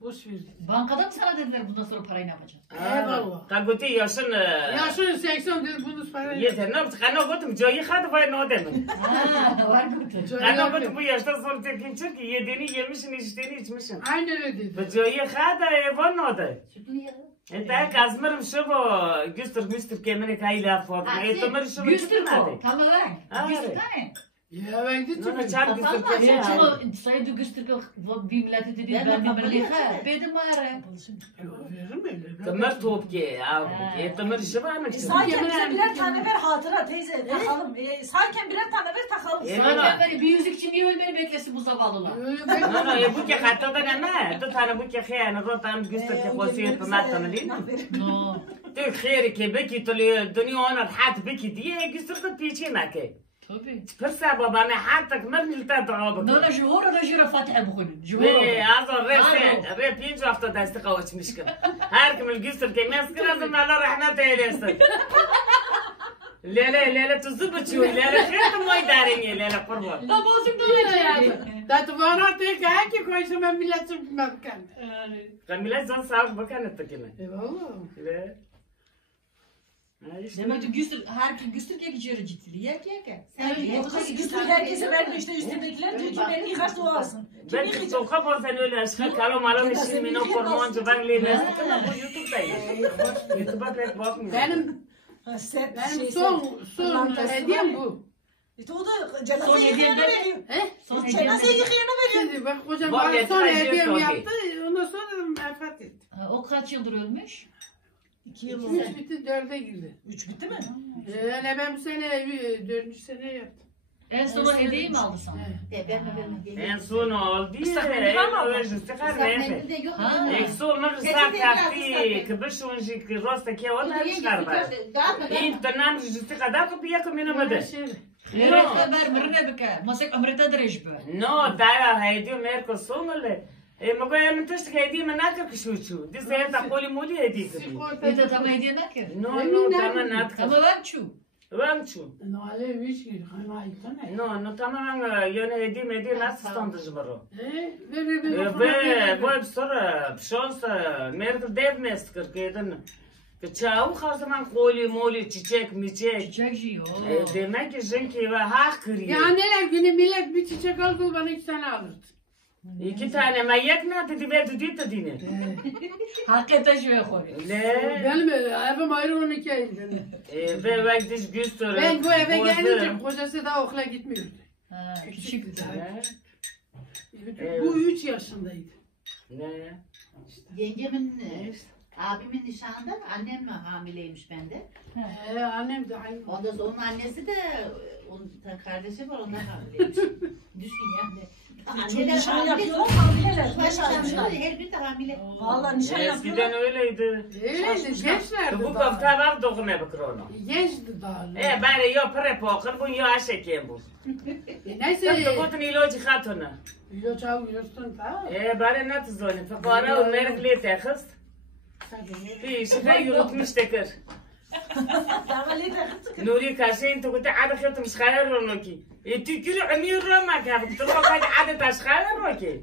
Boş ver. Bankada mı sana dediler bundan sonra parayı ne yapacaksın? Eyvallah. Kaguti yaşın... Yaşın 80 dedi bunu parayı. Yeter ne yaptık? Kanı okutum. Joyi kadı var ne demin. Var mı? Kanı okutum bu yaştan sonra tekin çık ki yediğini yemişsin, içtiğini içmişsin. Aynen öyle dedi. Bu Joyi kadı var ne oldu? Sütünü ye. Eta kazmarım şu bu güstür kemene kayla fort. Etomar şu bu Güstür çıkmadı. bu. Tamam lan. Güstür tane. Ya ben gittim. No çar güstür Tamam. kemene. Çoğu sayıda güstür bir milleti dedi. Ben de böyle bedim var. Veririm öyle. Tamar top ki. Etomar şu var mı? Sarken bize birer tane ver hatıra teyze takalım. Sarken birer tane ver takalım. Sarken beni bir yüzükçü niye ölmeni beklesin bu zavallılar? No bu ki hatta da ne? Tu tane bu ki xeyane rotan güstür ki xosiyet pımattan lin. No. Tu xeyri ki beki tuli dünya ona hat beki diye güstür de piçi nake. Tabii. Pırsa baba ne hatta kmer nilta dağabık. No la jihor la jira fatih bukun. Ve azor re pinç hafta desti kavuşmuş ki. Her kim güstür ki meskrazım Allah rahmet eylesin. Lele tuzu bıçıyor. Lele xeyri moy darin lele kurban. Da bozuk da öyle yani. Da var tek ki koysam ben milletim bilmezken. Kamila can sağlık bakan ettikine. Eyvallah. Ve Demek ki güstür herkes güstür ki içeri ciddi. Yak. Güstür herkese verme işte üstündekiler diyor ki beni yıkaç doğarsın. ben ki soka borsan öyle aşkı kalom alom işin mino kormoncu ben leynes. Ama bu YouTube'dayım. YouTube'a pek bakmıyorum. Benim son hediyem bu. İşte o da Son cenaze hediyem yıkayana de- veriyor. Son Cenaze yıkayana veriyor. Şimdi bak hocam Bak, bana son yeter, hediyem yeter, yaptı. Ondan sonra vefat etti. O kaç yıldır ölmüş? 2 yıl oldu. 3 bitti 4'e girdi. 3 bitti mi? Ne ben bu sene 4. sene yaptım. En son hediye mi aldı sana? En son oldu. En çıkar ne? En son mı sağ kafti kıbış onji ki rosta ki onlar çıkar var. İlk dönem jüsti kadar kapıya kaminomadı. Evet, haber mırne bike. Masek amrita drejbe. No, daya hediye merko sonule. Mogu ja mi tešti hediye me nakak šuču. Di se eta poli muli hediye kadi. Bir de tamam hediye nakir. No, tama natka. Tamam ben çu. Vanču. No ale viš ki hajma itone. No, tama jone hediye nasıl standıcı baro. Ve Bu sonra şans merk devmest kırkeden. Çavu her zaman koli moli çiçek miçek. Çiçek jiyo. Demek ki jenki ve hak kırıyor. ya neler günü millet bir çiçek aldı bana 2 tane alırdı. 2 tane mayak ne dedi ve düdüt dedine. Hakikaten şöyle koyuyor. Le. Benim evim ayrı 12 ayında. Ve vaktiş güstür. Ben bu eve gelince kocası da okula gitmiyordu. Ha, küçük. Bu 3 yaşındaydı. Ne? Yengemin, abimin nişanında annem hamileymiş bende. Annem de aynı. Ondan sonra onun annesi de, onun kardeşi var ondan hamileymiş. Düşün yani. Çok nişan yapıyorlar hamileler. Baş Hamile, her biri de hamile. Valla nişan yapıyorlar. Eskiden öyleydi. Öyleydi gençlerdi Bu daha. kafta var dokuma bakrono. Gençti daha. Bari yo prepokır bu yo aşekem bu. Neyse. Dokutun iloji hatuna. Yo çavu yostun ta. Bari ne tuzoni. Fakara o merkli tekist. Bir şifre yürütmüş tekir. نوري كاشين انت كنت عادة خيط مش خير روكي تكيلو عمير رمك هذا كنت روك هذه عادة تشخير روكي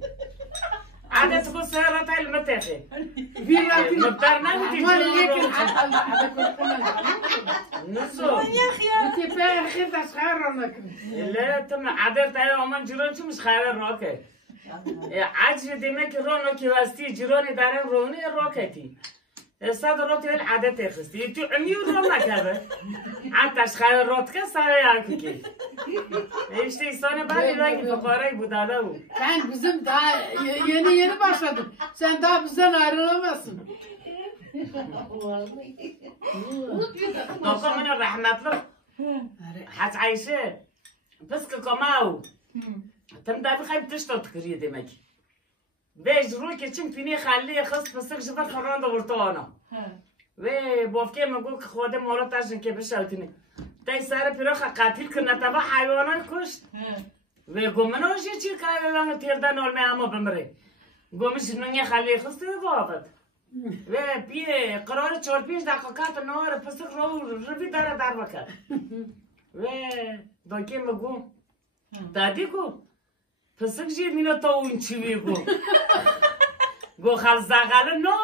عادة تقول سهرة هاي المتاخي في لكن مبترنا ما لكن على كل قناة نصو يا اخي يا انت فاهم خير تسخير انك لا تم عادة هاي ومن جيران شو مش خير روكي عاجي ديمك رونوكي واستي جيراني دارن روني روكتي استاد روتي العادة تخستي تو عمير رمك هذا حتى شخير روتك ساوي ياكي İşte sonra ben belki fukarayı budalavu. Sen bizim daha yeni başladın. Sen daha bizden ayrılamazsın. Dokumuna rahmetli. Hat Ayşe. Pıskı komavu. Tam da bir kayıp tışta tıkırıyor demek. Beş ruki çim fini xalli خص pısık jıbar karan da vurtu ona. Ve bofke magul ki xoda mola tajın ke beşaltini. Tay sarı piroxa katil kırna taba hayvanı kuş. Ve gomana o şey çıkarılan terden olmaya ama bimri. Gomiş nunye xalli xıstı vavat. Ve bir karar 4-5 dakika nor pısık ruvi dara dar bakar. Ve doke magu. Dadi ku. Pısık je mino tavuğun çivi ku. گو خال زغاله نو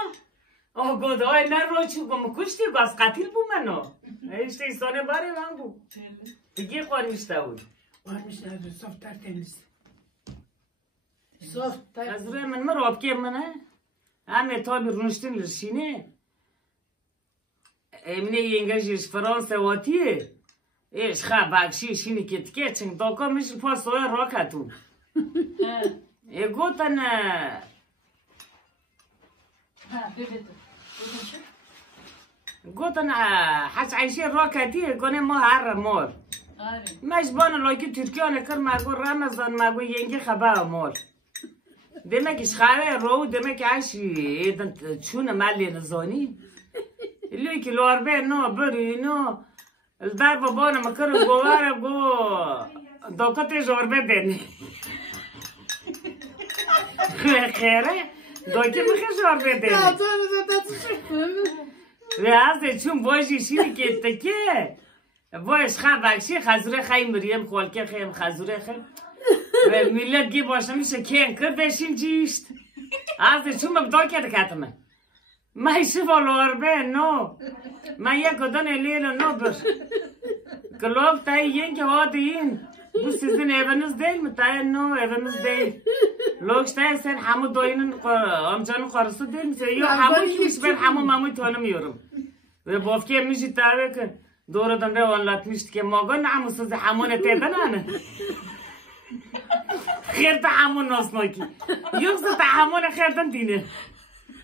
او گو دای نه رو چو گم کشتی گاز قتیل بو منو işte sonu bari lan bu دیگه قانیشته بود Varmış nerede? Sof tertemiz. Sof tertemiz. از روی من مراب که منه همه تابی رونشتین لرشینه امینه ینگجیش فرانسه واتیه ایش خواه بکشی شینی که تکه چنگ داکا میشه پاسوه راکتو ای گوتن گوتن حس عیشه راکتیه کنه ما هر مور مش بانه لایکی ترکیانه کر مگو رمزان مگو ینگی خبه مور دمکش خواه رو دمک عشی ایدن چون ملی نزانی اللي كي لوربي نو بري نو الدار بابانا ما كانوا جواره جو دوكتي جوربي دني خيره دوكي ما كان جوربي دني Ya tabii zaten çıkıyor. لازم چون باشی شیری که تکه باش خبر شی خزوره خی مریم خالکه خیم خزوره خیم ملت گی باشه میشه کن کردشین جیشت از چون مبدا کرده کتمه ما ایشی والار به نو ما یک کدن لیل نو بر کلوب تایی ین که ها دیین bu sizin eviniz değil mi? Tayin no eviniz değil. Lokştay sen Hamu dayının amcanın karısı değil misin? Yok Hamu kimmiş ben Hamu'yu tanımıyorum. Ve bofke mişi tabi ki doğrudan da anlatmıştı ki magan Hamu'suz Hamu'ne teben anı. Khair da Hamu nasıl ki? Yoksa da Hamu'ne khairden dine.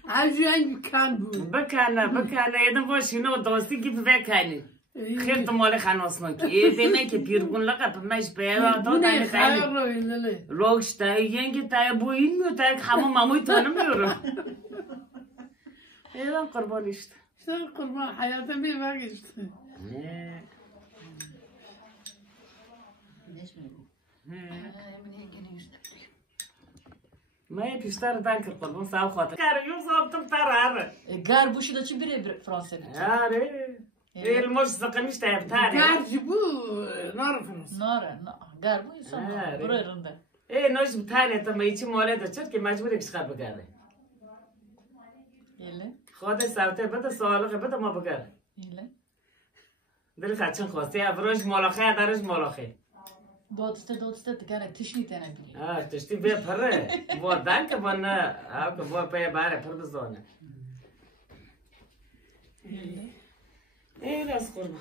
Acayip kan bu. Bakana yedim boşuna dostu gibi bekani. خیلی تو مال خناس نکی ایده که پیرگون لقب مش بیاد تو تای خیلی لوکش تای ینگی تای بوین میو تای همون ماموی تانم میورم ایدم قربانیشت İşte kurban hayatım bir var geçti. نه ما یه پیشتر دنکر قربان ساو خاطر کاری یو صابتم تراره Gar bu şu da çi bire Fransa'da. آره المش سقمیش تایب تاره Gerçi bu nar Fransız. Nara, gar bu insan. Buraya rında. نوش تاره تا میچی ماله داشت که مجبور کش خر بگره Yele, خود سرته بده سوالخه بده ما بگر yele. دل خچن خواسته ابروش مالاخه درش مالاخه Doğusta tıkana tişni tane bile. تشتی به پره با دنک با نه او که با پی باره پر بزانه ای راست قربان